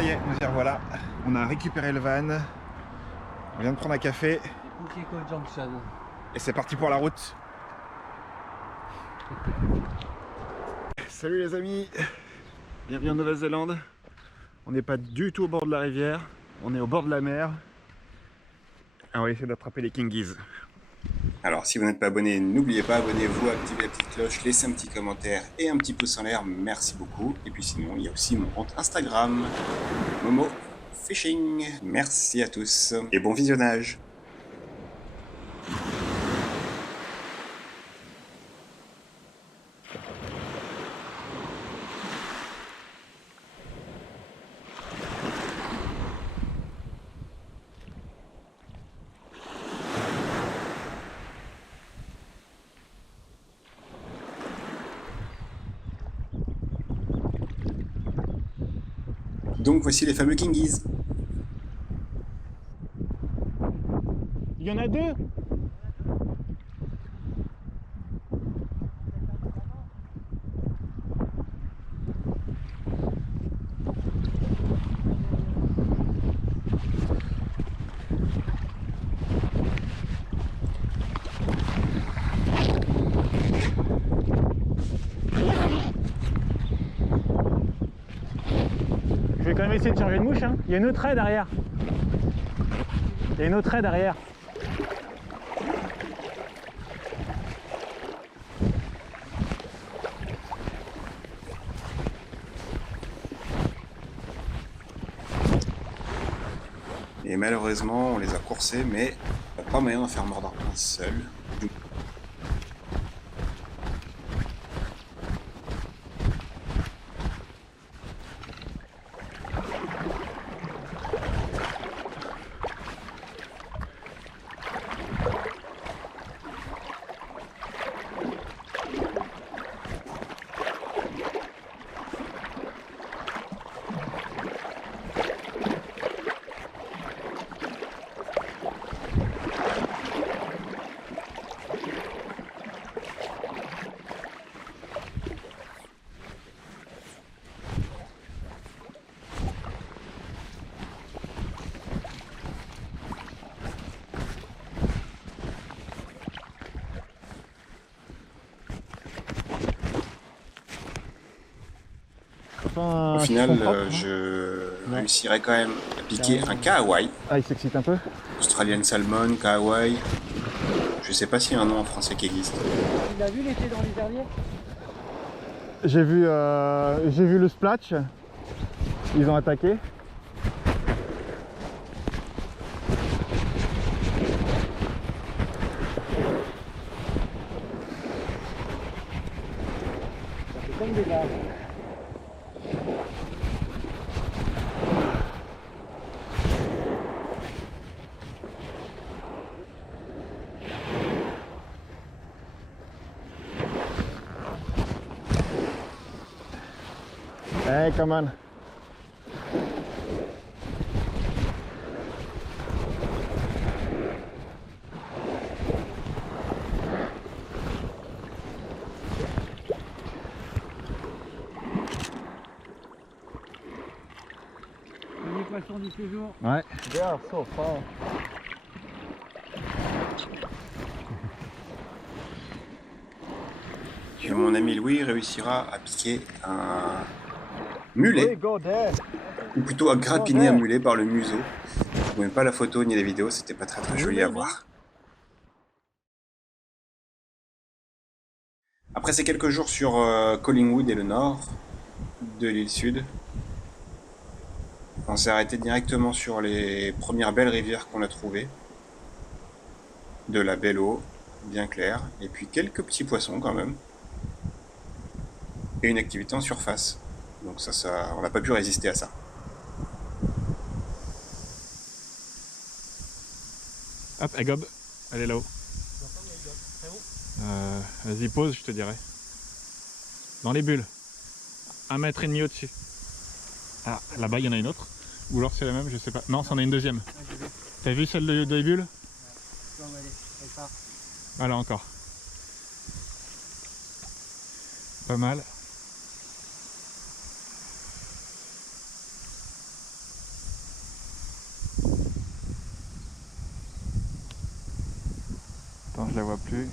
ça y est, nous y revoilà. On a récupéré le van. On vient de prendre un café. Et c'est parti pour la route. Salut les amis. Bienvenue en Nouvelle-Zélande. On n'est pas du tout au bord de la rivière. On est au bord de la mer. Et on va essayer d'attraper les kingies. Alors, si vous n'êtes pas abonné, n'oubliez pas, abonnez-vous, activez la petite cloche, laissez un petit commentaire et un petit pouce en l'air, merci beaucoup. Et puis sinon, il y a aussi mon compte Instagram, Momo Fishing. Merci à tous et bon visionnage. Donc voici les fameux kingies. Il y en a deux. Je vais quand même essayer de changer de mouche, hein. Il y a une autre raie derrière. Il y a une autre raie derrière. Et malheureusement, on les a coursés, mais on n'a pas moyen d'en faire mordre un seul. Enfin, Au final, propre, je ouais. réussirais quand même à piquer un kahawai. Ah, il s'excite un peu. Australian Salmon, kahawai. Je sais pas s'il y a un nom en français qui existe. Tu l'as vu l'été dans les derniers? J'ai vu le splash. Ils ont attaqué. Ça fait comme des gars. Hey, come on. Premier poisson du séjour. Ouais. They are so far. Et mon ami Louis réussira à piquer un mulet, Go there. ou plutôt à grappiner un mulet par le museau. Je ne même pas la photo ni la vidéo, c'était pas très joli à voir. Après ces quelques jours sur Collingwood et le nord de l'île sud, on s'est arrêté directement sur les premières belles rivières qu'on a trouvées. De la belle eau, bien claire, et puis quelques petits poissons quand même. Et une activité en surface. Donc ça on n'a pas pu résister à ça. Hop, elle gobe. Elle est là-haut. Vas-y, pose, je te dirai. Dans les bulles. 1,5 mètre au-dessus. Ah, là-bas, il y en a une autre. Ou alors c'est la même, je sais pas. Non, c'en est une deuxième. T'as vu celle de bulles? Voilà, encore. Pas mal. la vois plus.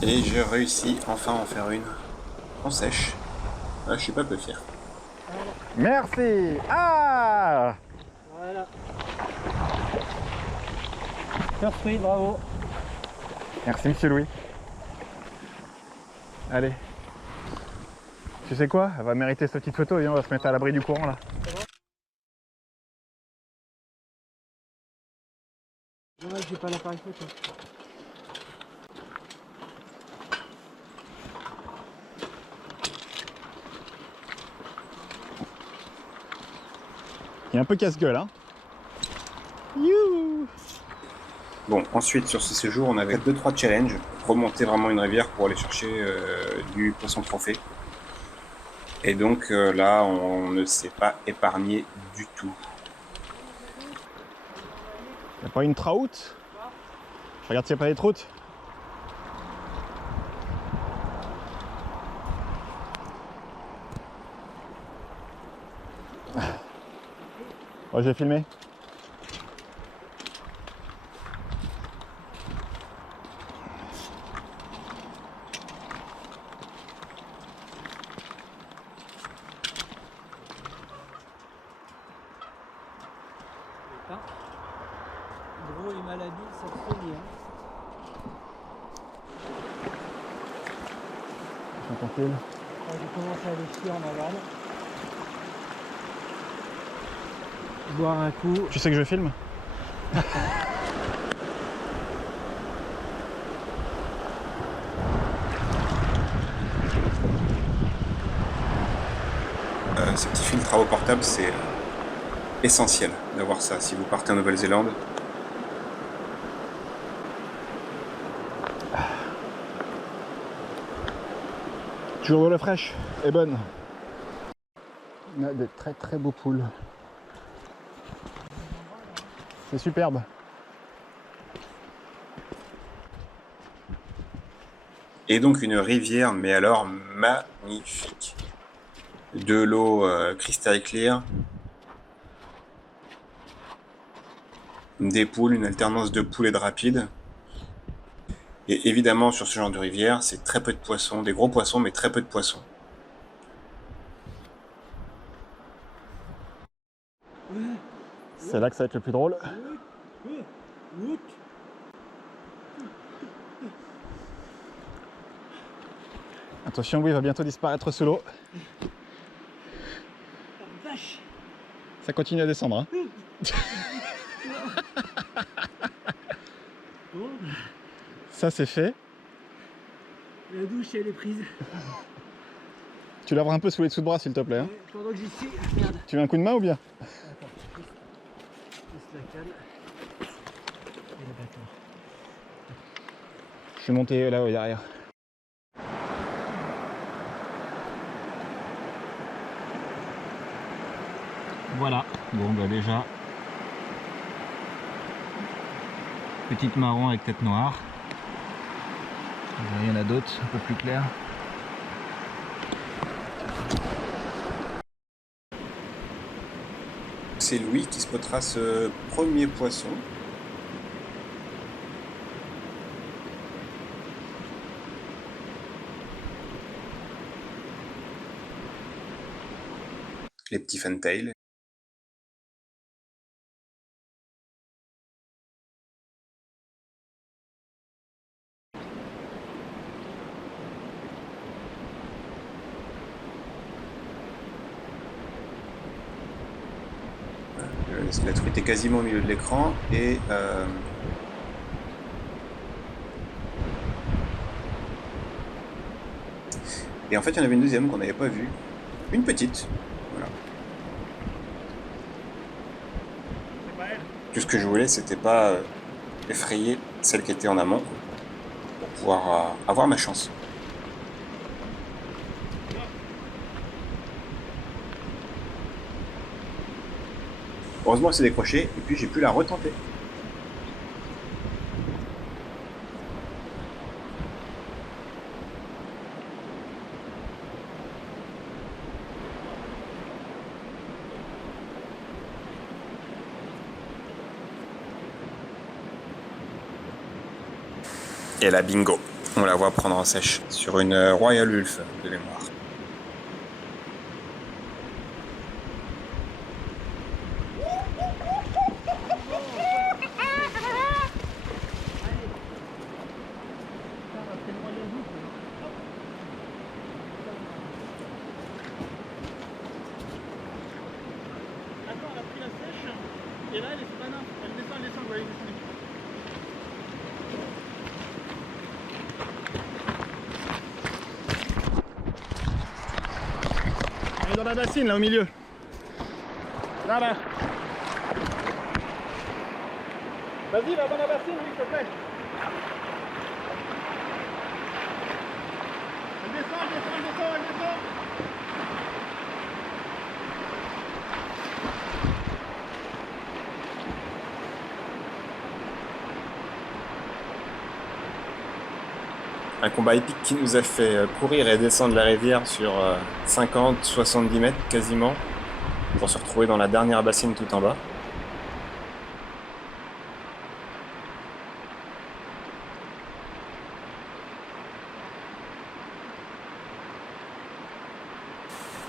Et j'ai réussi enfin à en faire une en sèche. Ah, je suis pas peu fier. Merci. Ah, Voilà. Surpris, bravo. merci monsieur Louis. Allez. Tu sais quoi? Elle va mériter cette petite photo. Viens, on va se mettre à l'abri du courant là. Dommage, j'ai pas l'appareil photo. Il est un peu casse-gueule, hein. Youhou. Bon, ensuite sur ce séjour, on avait 2-3 challenges. Remonter vraiment une rivière pour aller chercher du poisson trophée. Et donc là, on ne s'est pas épargné du tout. Y'a pas une trout? Je regarde s'il n'y a pas des troutes. Oh, j'ai filmé. Gros et maladie, ça te fait bien. Tranquille. J'ai commencé à aller chier en aval. Boire un coup. Tu sais que je filme? Ces petits filtres à eau portable, c'est essentiel d'avoir ça si vous partez en Nouvelle-Zélande. Toujours de l'eau fraîche et bonne. On a des très très beaux poules. C'est superbe. Et donc une rivière, mais alors magnifique. De l'eau cristal clear. Des poules, une alternance de poules et de rapides. Et évidemment, sur ce genre de rivière, c'est très peu de poissons, des gros poissons, mais très peu de poissons. C'est là que ça va être le plus drôle. Attention, oui, il va bientôt disparaître sous l'eau. Ça continue à descendre. Hein. Ça, c'est fait. La douche, elle est prise. Tu laveras un peu sous les dessous de bras, s'il te plaît. Hein. Ouais, pendant que j'y suis, merde. Tu veux un coup de main ou bien? Juste la canne. Et le bâton. Je suis monté là-haut derrière. Voilà, bon bah déjà, petite marron avec tête noire. Il y en a d'autres un peu plus clairs. C'est Louis qui spottera ce premier poisson. Les petits fantails. La truite est quasiment au milieu de l'écran et en fait il y en avait une deuxième qu'on n'avait pas vue, une petite, voilà. Tout ce que je voulais, c'était pas effrayer celle qui était en amont pour pouvoir avoir ma chance. Heureusement, elle s'est décrochée et puis j'ai pu la retenter. Et là, bingo, on la voit prendre en sèche sur une Royal Ulf de mémoire. Attends, elle a pris la sèche et là elle est pas là. Elle descend, vous voyez, descendez. Elle est dans la bassine là au milieu. Là bas. Vas-y, va dans la bassine, oui, s'il te plaît. Elle descend, elle descend, elle descend, elle descend. Un combat épique qui nous a fait courir et descendre la rivière sur 50-70 mètres quasiment pour se retrouver dans la dernière bassine tout en bas.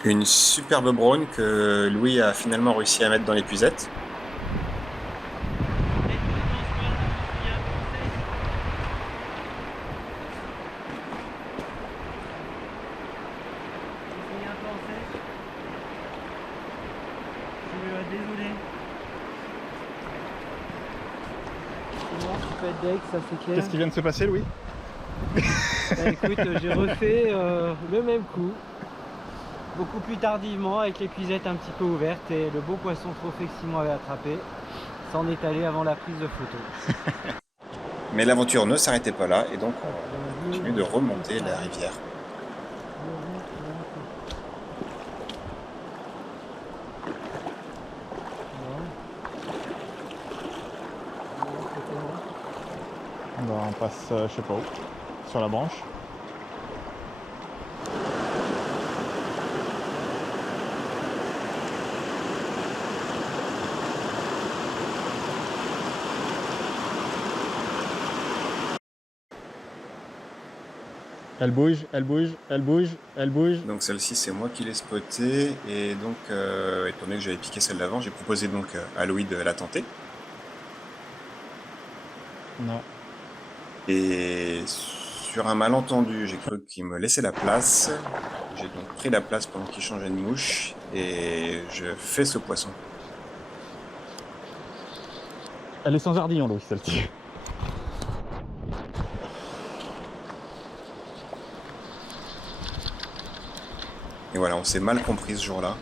Une superbe braune que Louis a finalement réussi à mettre dans l'épuisette. Désolé. Non, tu peux être deck, ça c'est clair. Qu'est-ce qui vient de se passer, Louis? Bah, écoute, j'ai refait le même coup, beaucoup plus tardivement, avec l'épuisette un petit peu ouverte, et le beau poisson trophée que Simon avait attrapé s'en est allé avant la prise de photo. Mais l'aventure ne s'arrêtait pas là et donc on continue de remonter la rivière. On passe, je sais pas où, sur la branche. Elle bouge, elle bouge, elle bouge, elle bouge. Donc celle-ci c'est moi qui l'ai spotée et donc étant donné que j'avais piqué celle d'avant, j'ai proposé donc à Louis de la tenter. Non. Et sur un malentendu, j'ai cru qu'il me laissait la place. J'ai donc pris la place pendant qu'il changeait de mouche et je fais ce poisson. Elle est sans ardillon, Louis, celle-ci. Et voilà, on s'est mal compris ce jour-là.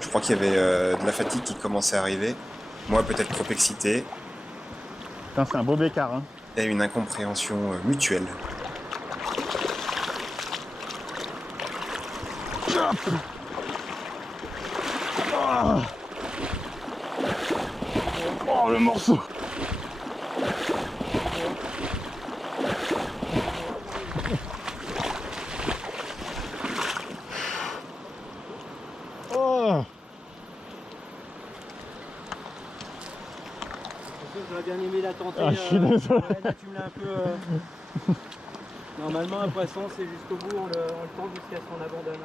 Je crois qu'il y avait de la fatigue qui commençait à arriver. Moi peut-être trop excité. Putain, c'est un beau bécard, hein. Et une incompréhension mutuelle. Oh, le morceau. Oh. J'aurais bien aimé la tenter. Ah, je suis désolé. Ouais, là, tu me l'as un peu. Normalement, un poisson, c'est jusqu'au bout, on le tente jusqu'à ce qu'on abandonne.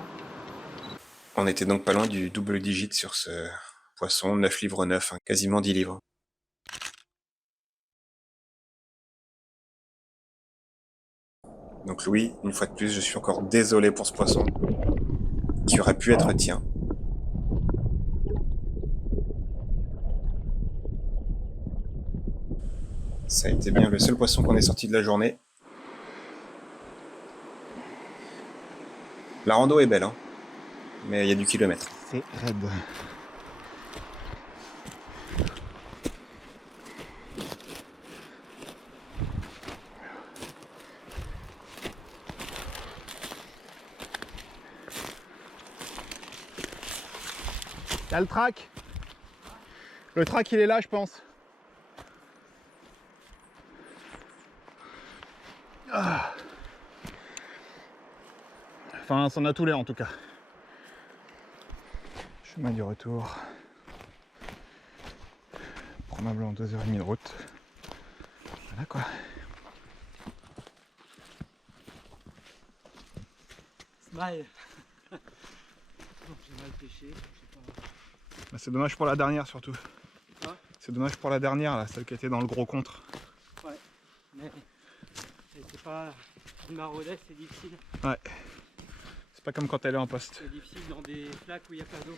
On était donc pas loin du double digit sur ce poisson, 9 livres 9, hein, quasiment 10 livres. Donc Louis, une fois de plus, je suis encore désolé pour ce poisson, qui aurait pu être tien. Ça a été bien le seul poisson qu'on est sorti de la journée. La rando est belle, hein, mais il y a du kilomètre. C'est raide. Il y a le track. Le track il est là je pense. Ah. Enfin ça en a tous l'air en tout cas. Chemin du retour. Probablement 2h30 de route. Voilà quoi. Smile. J'ai mal pêché, je sais pas. C'est dommage pour la dernière surtout. Hein? C'est dommage pour la dernière là, celle qui était dans le gros contre. Ouais, mais c'est pas une maraudette, c'est difficile. Ouais. C'est pas comme quand elle est en poste. C'est difficile dans des flaques où il n'y a pas d'eau.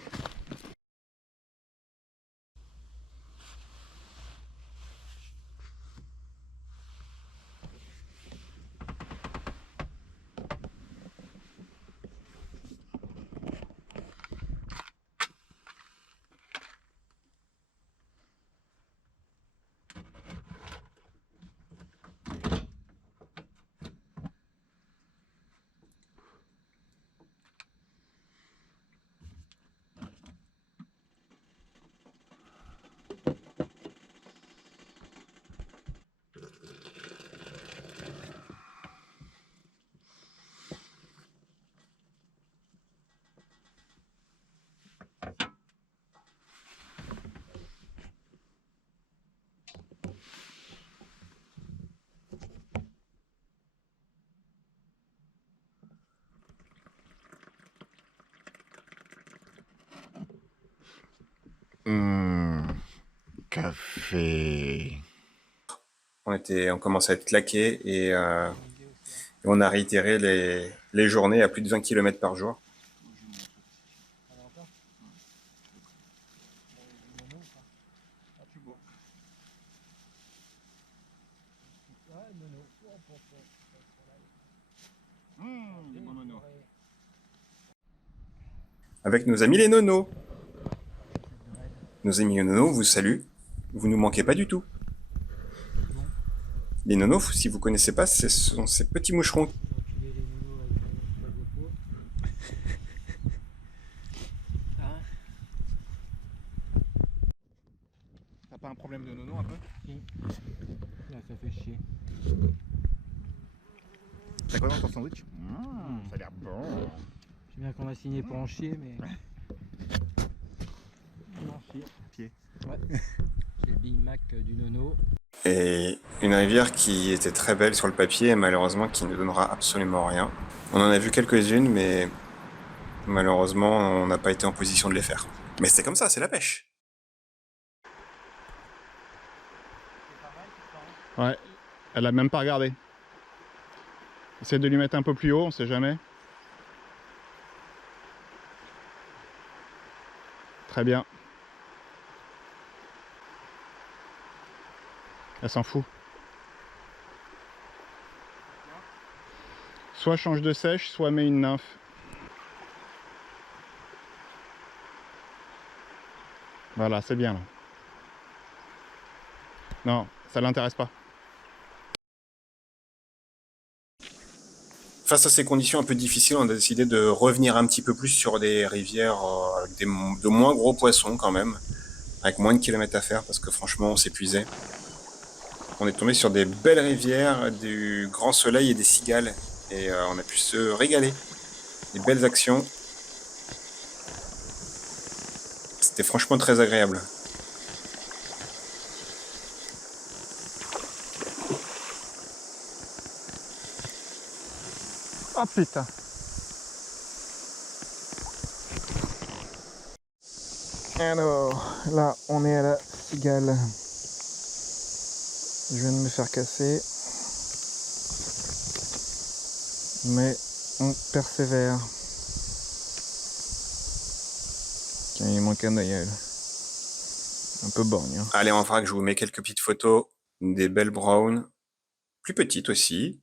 Café. On commençait à être claqués et on a réitéré les journées à plus de 20 km par jour. Avec nos amis les nonos. Nos amis les nonos vous saluent. Vous nous manquez pas du tout. Les nonos, si vous connaissez pas, ce sont ces petits moucherons. T'as pas un problème de nono un peu? Là, ça fait chier. T'as quoi dans ton sandwich? Ça a l'air bon. Je sais bien qu'on m'a signé pour en chier, mais... Non, chier. Pied. Ouais. C'est le Big Mac du nono. Et une rivière qui était très belle sur le papier et malheureusement qui ne donnera absolument rien. On en a vu quelques-unes, mais malheureusement on n'a pas été en position de les faire. Mais c'est comme ça, c'est la pêche. Ouais, elle a même pas regardé. Essaye de lui mettre un peu plus haut, on sait jamais. Très bien. Elle s'en fout. Soit change de sèche, soit met une nymphe. Voilà, c'est bien là. Non, ça l'intéresse pas. Face à ces conditions un peu difficiles, on a décidé de revenir un petit peu plus sur des rivières avec de moins gros poissons quand même, avec moins de kilomètres à faire parce que franchement on s'épuisait. On est tombé sur des belles rivières, du grand soleil et des cigales et on a pu se régaler. Des belles actions. C'était franchement très agréable. Oh putain. Alors, là, on est à la cigale. Je viens de me faire casser. Mais on persévère. Tiens, il manque un œil. Un peu borgne. Hein. Allez, en vrac, je vous mets quelques petites photos. Des belles browns. Plus petites aussi.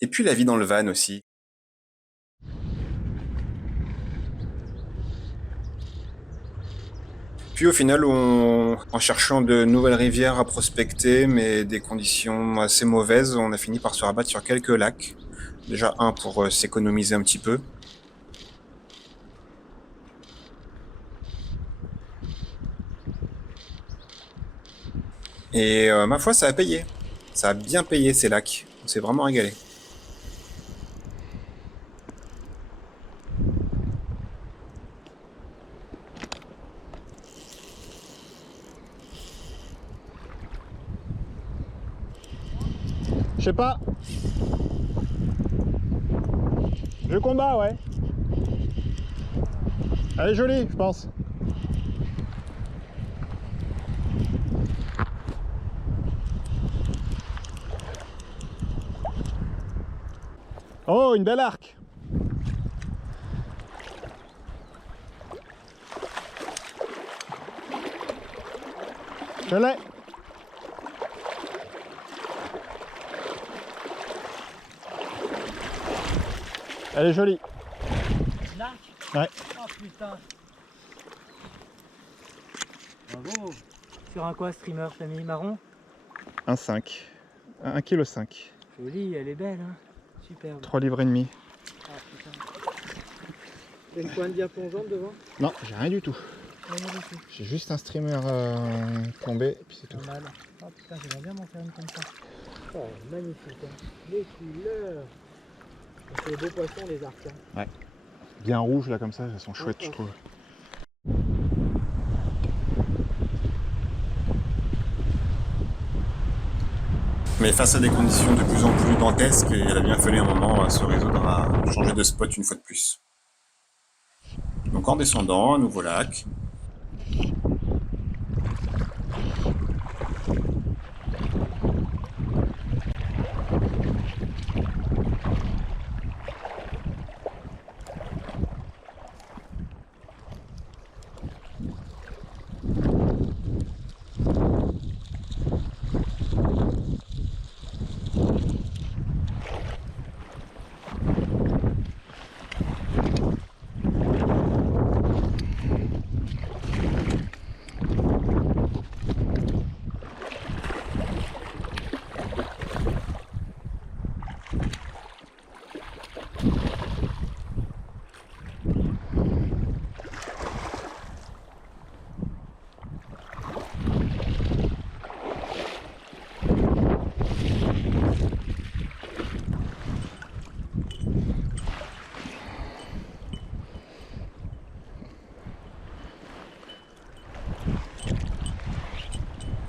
Et puis la vie dans le van aussi. Puis au final, en cherchant de nouvelles rivières à prospecter, mais des conditions assez mauvaises, on a fini par se rabattre sur quelques lacs. Déjà un pour s'économiser un petit peu. Et ma foi, ça a payé. Ça a bien payé ces lacs. On s'est vraiment régalé. Je sais pas. Le combat, ouais. Elle est jolie, je pense. Oh, une belle arc. Je l'ai. Elle est jolie. L'arc. Ouais. Oh putain. Bravo. Sur un quoi streamer, famille marron? 1,5. 1,5 kg. Jolie, elle est belle, hein. Superbe. 3 livres et demi. Ah putain. T'as une coin de diaponzante devant? Non, j'ai rien du tout. Rien du tout. J'ai juste un streamer plombé et puis c'est tout. Pas mal. Oh putain, j'aimerais bien m'en faire une comme ça. Oh, magnifique, hein. Les couleurs. C'est les beaux poissons, les arcs. Hein. Bien rouges là comme ça, elles sont chouettes je trouve. Mais face à des conditions de plus en plus dantesques, il a bien fallu un moment se résoudre à changer de spot une fois de plus. Donc en descendant, un nouveau lac.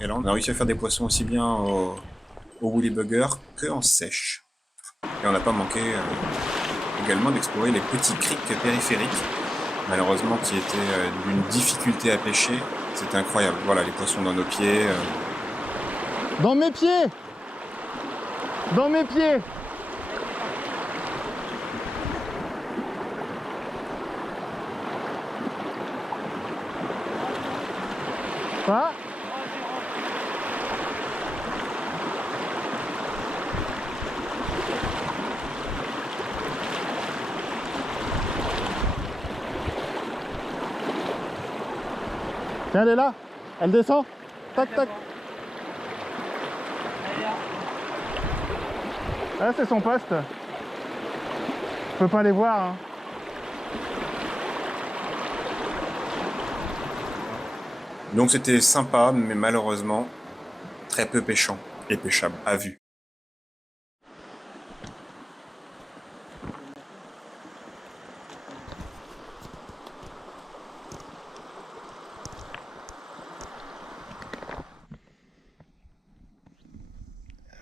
Et là, on a réussi à faire des poissons aussi bien au Woolly Bugger que en sèche. Et on n'a pas manqué également d'explorer les petits criques périphériques, malheureusement qui étaient d'une difficulté à pêcher. C'était incroyable. Voilà, les poissons dans nos pieds. Dans mes pieds! Dans mes pieds! Quoi? Tiens, elle est là, elle descend. Tac, tac. Ah, c'est son poste. Je peux pas les voir. Hein. Donc c'était sympa, mais malheureusement très peu pêchant et pêchable à vue.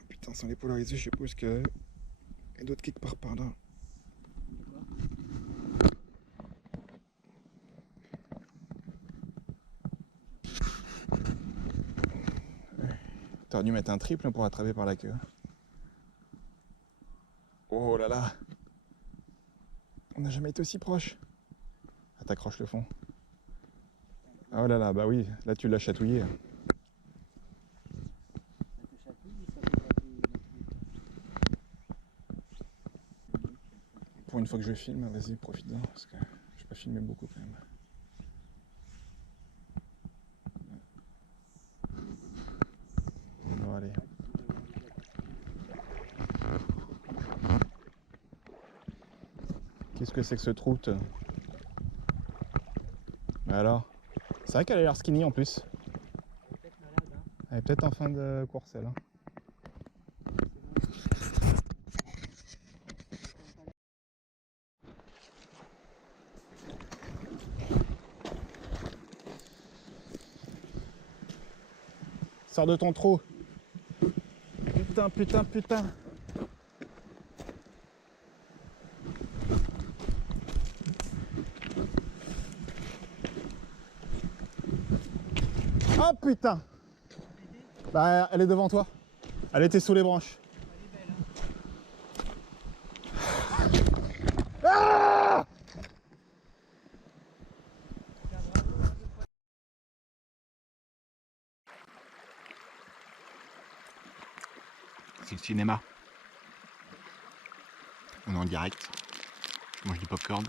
Putain, sans les polariser, je suppose que y a d'autres quelque part par là. T'aurais dû mettre un triple pour attraper par la queue. Oh là là! On n'a jamais été aussi proche. Ah, t'accroches le fond. Oh là là, bah oui, là tu l'as chatouillé. Pour une fois que je filme, vas-y, profite-en, parce que je vais pas filmer beaucoup quand même. Bon, allez. Qu'est-ce que c'est que ce troute? Mais alors? C'est vrai qu'elle a l'air skinny en plus. Elle est peut-être en fin de course, elle. Hein. Sors de ton trou. Putain, putain, putain. Oh putain. Bah, elle est devant toi. Elle était sous les branches. Ah! C'est le cinéma. On est en direct. Je mange du popcorn.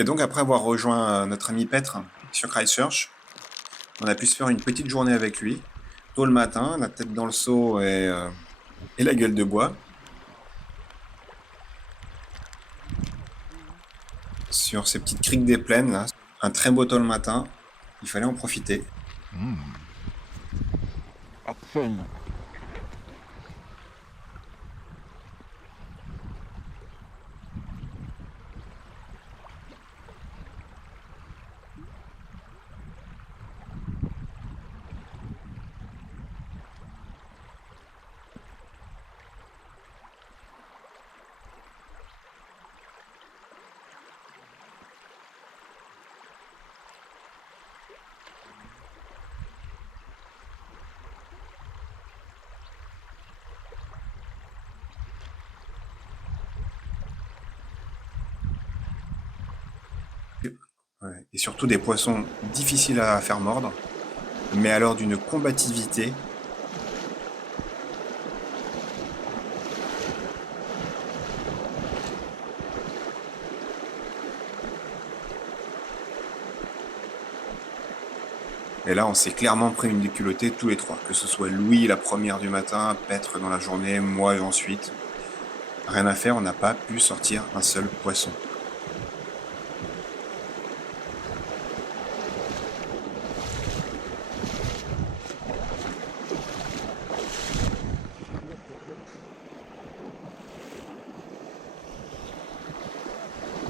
Et donc après avoir rejoint notre ami Petre sur Christchurch, on a pu se faire une petite journée avec lui, tôt le matin, la tête dans le seau et la gueule de bois, sur ces petites criques des plaines là. Un très beau tôt le matin, il fallait en profiter. Absolument. Ouais. Et surtout des poissons difficiles à faire mordre, mais alors d'une combativité. Et là, on s'est clairement pris une déculottée tous les trois, que ce soit Louis la première du matin, Petre dans la journée, moi ensuite. Rien à faire, on n'a pas pu sortir un seul poisson.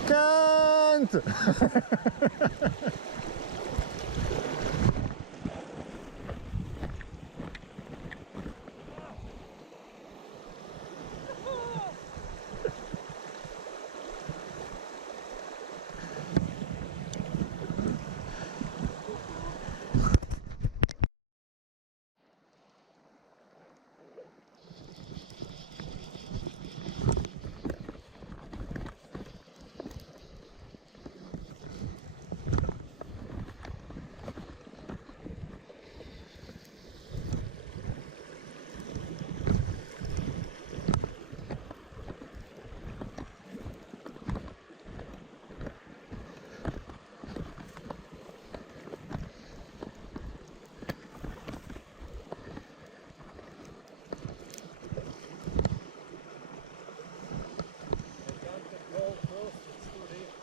Kent.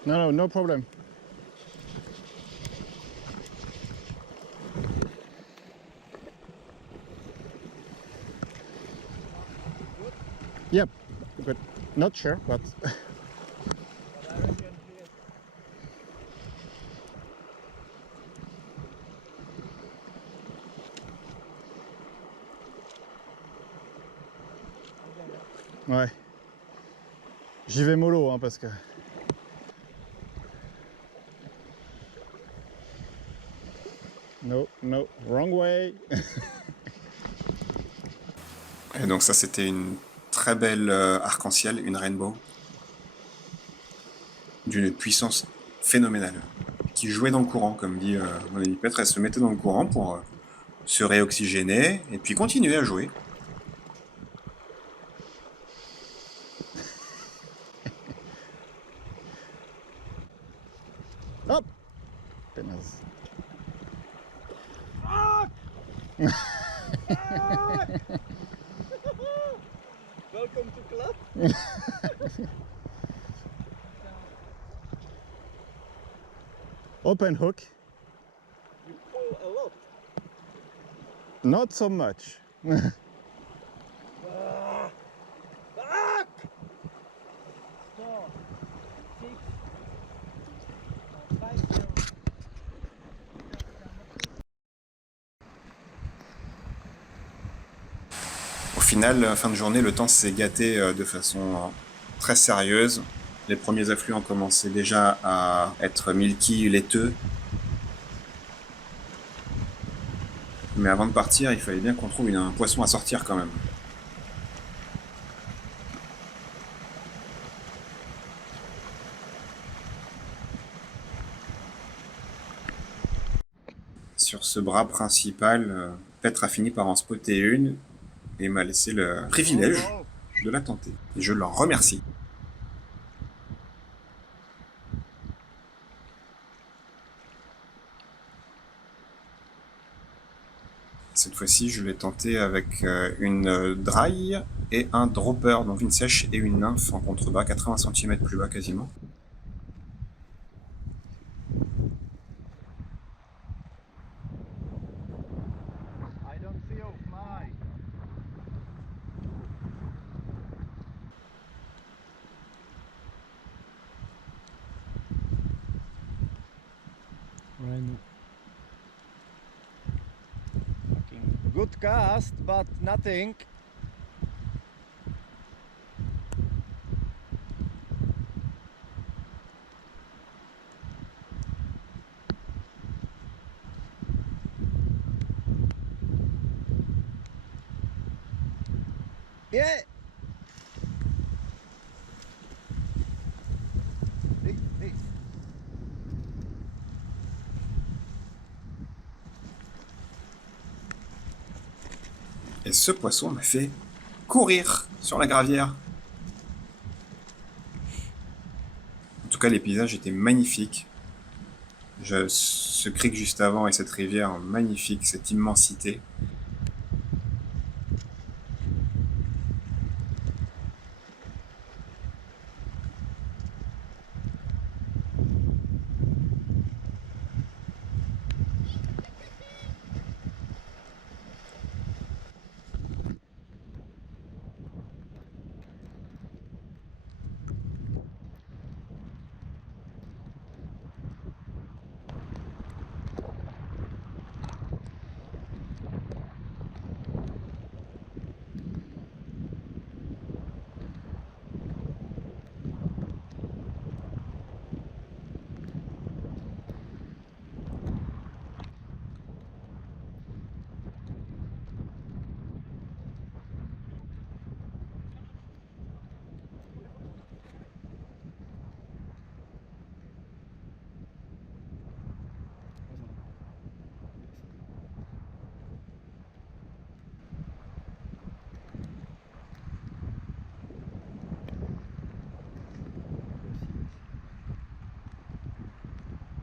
No, no problem. Yep, but not sure, but ouais. J'y vais mollo, hein, parce que no, no, wrong way. Et donc ça, c'était une très belle arc-en-ciel, une rainbow, d'une puissance phénoménale, qui jouait dans le courant, comme dit mon ami Petre. Elle se mettait dans le courant pour se réoxygéner et puis continuer à jouer. Hop. Pénaze. Welcome to club. Open hook. Not so much. Au final, fin de journée, le temps s'est gâté de façon très sérieuse. Les premiers affluents commençaient déjà à être milky, laiteux. Mais avant de partir, il fallait bien qu'on trouve un poisson à sortir quand même. Sur ce bras principal, Petre a fini par en spotter une et m'a laissé le privilège de la tenter. Et je l'en remercie. Cette fois-ci, je vais tenter avec une dry et un dropper, donc une sèche et une nymphe en contrebas, 80 cm plus bas quasiment. Ouais, non. Good cast, but nothing. Yeah. Hey. Et ce poisson m'a fait courir sur la gravière. En tout cas, les paysages étaient magnifiques. Ce creek juste avant et cette rivière magnifique, cette immensité.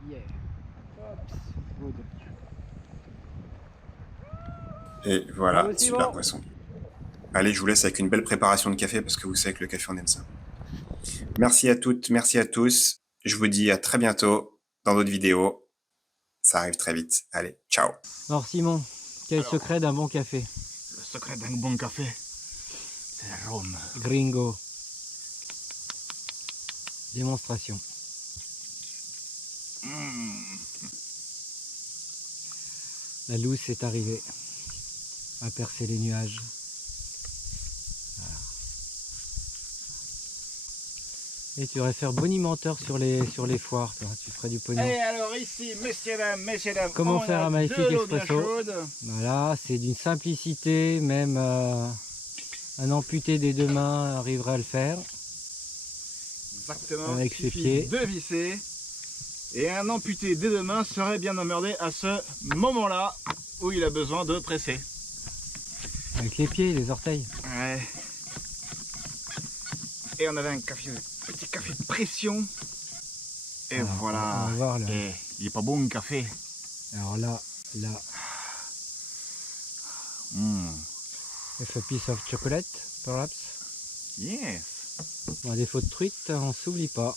Yeah. Oops. Good. Et voilà, Ah, aussi super bon. poisson. Allez, je vous laisse avec une belle préparation de café parce que vous savez que le café, on aime ça. Merci à toutes, merci à tous. Je vous dis à très bientôt dans d'autres vidéos. Ça arrive très vite. Allez, ciao. Alors Simon, quel est le secret d'un bon café? Le secret d'un bon café, c'est la jaune. Gringo. Démonstration. La lousse est arrivée à percer les nuages. Voilà. Et tu aurais faire bonimenteur sur les foires, toi. Tu ferais du pognon. Et alors ici, messieurs dames, Comment on faire a un magnifique de l'eau bien espresso. chaude. Voilà, c'est d'une simplicité, même un amputé des deux mains arriverait à le faire. Exactement, Avec il ses suffit pieds. de visser. Et un amputé des deux mains serait bien emmerdé à ce moment-là où il a besoin de presser. Avec les pieds, les orteils. Ouais. Et on avait un petit café de pression. Et Alors, voilà. on va voir là. Et il est pas bon le café. Alors là, if a piece of chocolate, perhaps. Yes. À défaut de truite, on s'oublie pas.